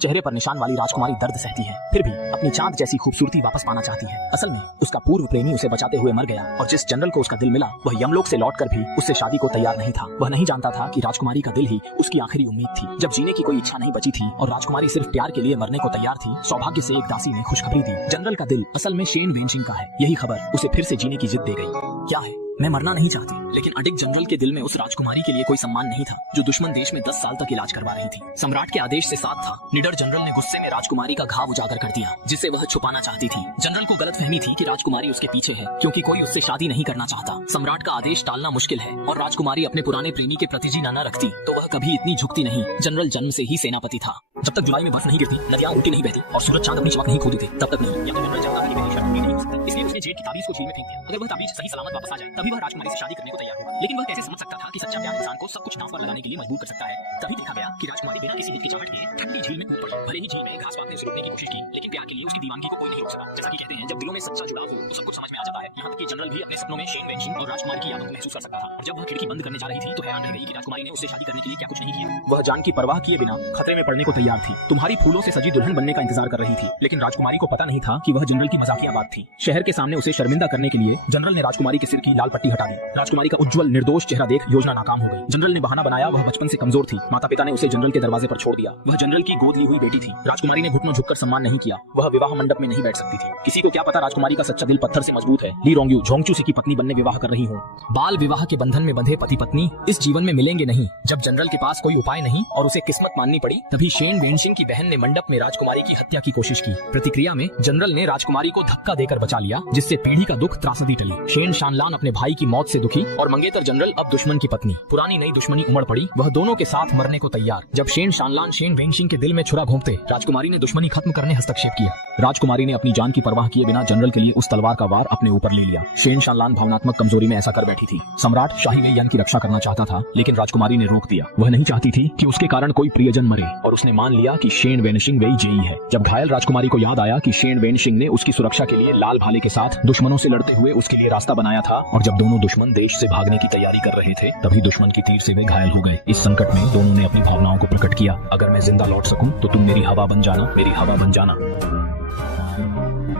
चेहरे पर निशान वाली राजकुमारी दर्द सहती है, फिर भी अपनी चांद जैसी खूबसूरती वापस पाना चाहती है। असल में उसका पूर्व प्रेमी उसे बचाते हुए मर गया और जिस जनरल को उसका दिल मिला वह यमलोक से लौटकर भी उससे शादी को तैयार नहीं था। वह नहीं जानता था कि राजकुमारी का दिल ही उसकी आखिरी उम्मीद थी। जब जीने की कोई इच्छा नहीं बची थी और राजकुमारी सिर्फ प्यार के लिए मरने को तैयार थी, सौभाग्य से एक दासी ने खुशखबरी दी। जनरल का दिल असल में शेन वेनशिंग का है। यही खबर उसे फिर से जीने की जिद दे गई। क्या है? मैं मरना नहीं चाहती, लेकिन अडिग जनरल के दिल में उस राजकुमारी के लिए कोई सम्मान नहीं था जो दुश्मन देश में 10 साल तक इलाज करवा रही थी। सम्राट के आदेश से साथ था। निडर जनरल ने गुस्से में राजकुमारी का घाव उजागर कर दिया जिसे वह छुपाना चाहती थी। जनरल को गलतफहमी थी कि राजकुमारी उसके पीछे है क्योंकि कोई उससे शादी नहीं करना चाहता। सम्राट का आदेश टालना मुश्किल है और राजकुमारी अपने पुराने प्रेमी के प्रति जीना न रखती तो वह कभी इतनी झुकती नहीं। जनरल जन्म से ही सेनापति था। जब तक जुलाई में बर्फ नहीं गिरती, नदियां उल्टी नहीं बहती और सूरज चांद अपनी चमक नहीं खो देते, तब तक नहीं। या तो जनरल जनता नहीं हो सकता। इसलिए उसने जेठ की ताबीज को झील में फेंक दिया। अगर वह ताबीज सही सलामत वापस आ जाए तभी वह राजकुमारी से शादी करने को तैयार होगा। लेकिन वह कैसे समझ सकता था कि सच्चा प्यार इंसान को सब कुछ दांव पर लगाने के लिए मजबूर कर सकता है। तभी देखा गया कि राजकुमारी बिना किसी हिचकिचाहट के ठंडी झील में कूद पड़ी। भले ही झील में घास पात ने उसे रोकने की कोशिश की, लेकिन प्यार के लिए उसकी दीवानगी को कोई नहीं रोक सका। जैसा कि कहते हैं, जब दिलों में सच्चा जुड़ाव हो तो सब कुछ समझ में आ जाता है। यहाँ तक कि जनरल भी अपने सपनों में शेन वेनशिंग और राजकुमारी की यादों को महसूस कर सकता था। जब वह खिड़की बंद करने जा रही थी तो हैरान रह गई कि राजकुमारी ने उससे शादी करने के लिए क्या कुछ नहीं किया। वह जान की परवाह किए बिना खतरे में पड़ने को तैयार थी। तुम्हारी फूलों से सजी दुल्हन बनने का इंतजार कर रही थी, लेकिन राजकुमारी को पता नहीं था कि वह जनरल की मजाकिया बात थी। शहर के सामने उसे शर्मिंदा करने के लिए जनरल ने राजकुमारी के सिर की लाल पट्टी हटा दी। राजकुमारी का उज्जवल निर्दोष चेहरा देख योजना नाकाम हो गई। जनरल ने बहाना बनाया वह बचपन से कमजोर थी। माता पिता ने उसे जनरल के दरवाजे पर छोड़ दिया। वह जनरल की गोद ली हुई बेटी थी। राजकुमारी ने घुटनों झुककर सम्मान नहीं किया। वह विवाह मंडप में नहीं बैठ सकती थी। किसी को क्या पता राजकुमारी का सच्चा दिल पत्थर से मजबूत है। ली रोंग्यू झोंगचू की पत्नी बनने विवाह कर रही हूँ। बाल विवाह के बंधन में बंधे पति पत्नी इस जीवन में मिलेंगे नहीं। जब जनरल के पास कोई उपाय नहीं और उसे किस्मत माननी पड़ी, तभी शेन वेनशिंग की बहन ने मंडप में राजकुमारी की हत्या की कोशिश की। प्रतिक्रिया में जनरल ने राजकुमारी को धक्का देकर बचा लिया, जिससे पीढ़ी का दुख त्रासदी टली। शेन शानलान अपने भाई की मौत से दुखी और मंगेतर जनरल अब दुश्मन की पत्नी। पुरानी नई दुश्मनी उमड़ पड़ी। वह दोनों के साथ मरने को तैयार। जब शेन शानलान शेन वेनशिंग के दिल में छुरा घोंपते, राजकुमारी ने दुश्मनी खत्म करने हस्तक्षेप किया। राजकुमारी ने अपनी जान की परवाह किए बिना जनरल के लिए उस तलवार का वार अपने ऊपर ले लिया। शेन शानलान भावनात्मक कमजोरी में ऐसा कर बैठी थी। सम्राट शाही वेयन की रक्षा करना चाहता था, लेकिन राजकुमारी ने रोक दिया। वह नहीं चाहती थी कि उसके कारण कोई प्रियजन मरे और उसने मान लिया कि शेन वेनशिंग वही जेई है। जब घायल राजकुमारी को याद आया कि शेन वेनशिंग ने उसकी सुरक्षा के लिए लाल भाले के साथ दुश्मनों से लड़ते हुए उसके लिए रास्ता बनाया था और जब दोनों दुश्मन देश से भागने की तैयारी कर रहे थे, तभी दुश्मन की तीर से वे घायल हो गए। इस संकट में दोनों ने अपनी भावनाओं को प्रकट किया। अगर मैं जिंदा लौट सकूं तो तुम मेरी हवा बन जाना, मेरी हवा बन जाना।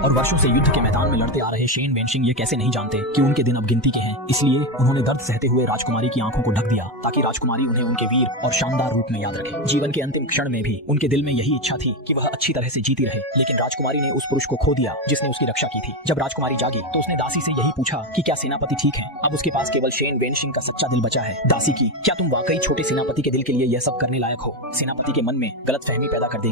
और वर्षों से युद्ध के मैदान में लड़ते आ रहे शेन वेनशिंग ये कैसे नहीं जानते कि उनके दिन अब गिनती के हैं। इसलिए उन्होंने दर्द सहते हुए राजकुमारी की आंखों को ढक दिया ताकि राजकुमारी उन्हें उनके वीर और शानदार रूप में याद रखे। जीवन के अंतिम क्षण में भी उनके दिल में यही इच्छा थी कि वह अच्छी तरह से जीती रहे, लेकिन राजकुमारी ने उस पुरुष को खो दिया जिसने उसकी रक्षा की थी। जब राजकुमारी जागी तो उसने दासी से यही पूछा कि क्या सेनापति ठीक है। अब उसके पास केवल शेन वेनशिंग का सच्चा दिल बचा है। दासी की, क्या तुम वाकई छोटे सेनापति के दिल के लिए यह सब करने लायक हो? सेनापति के मन में गलतफहमी पैदा कर देगी।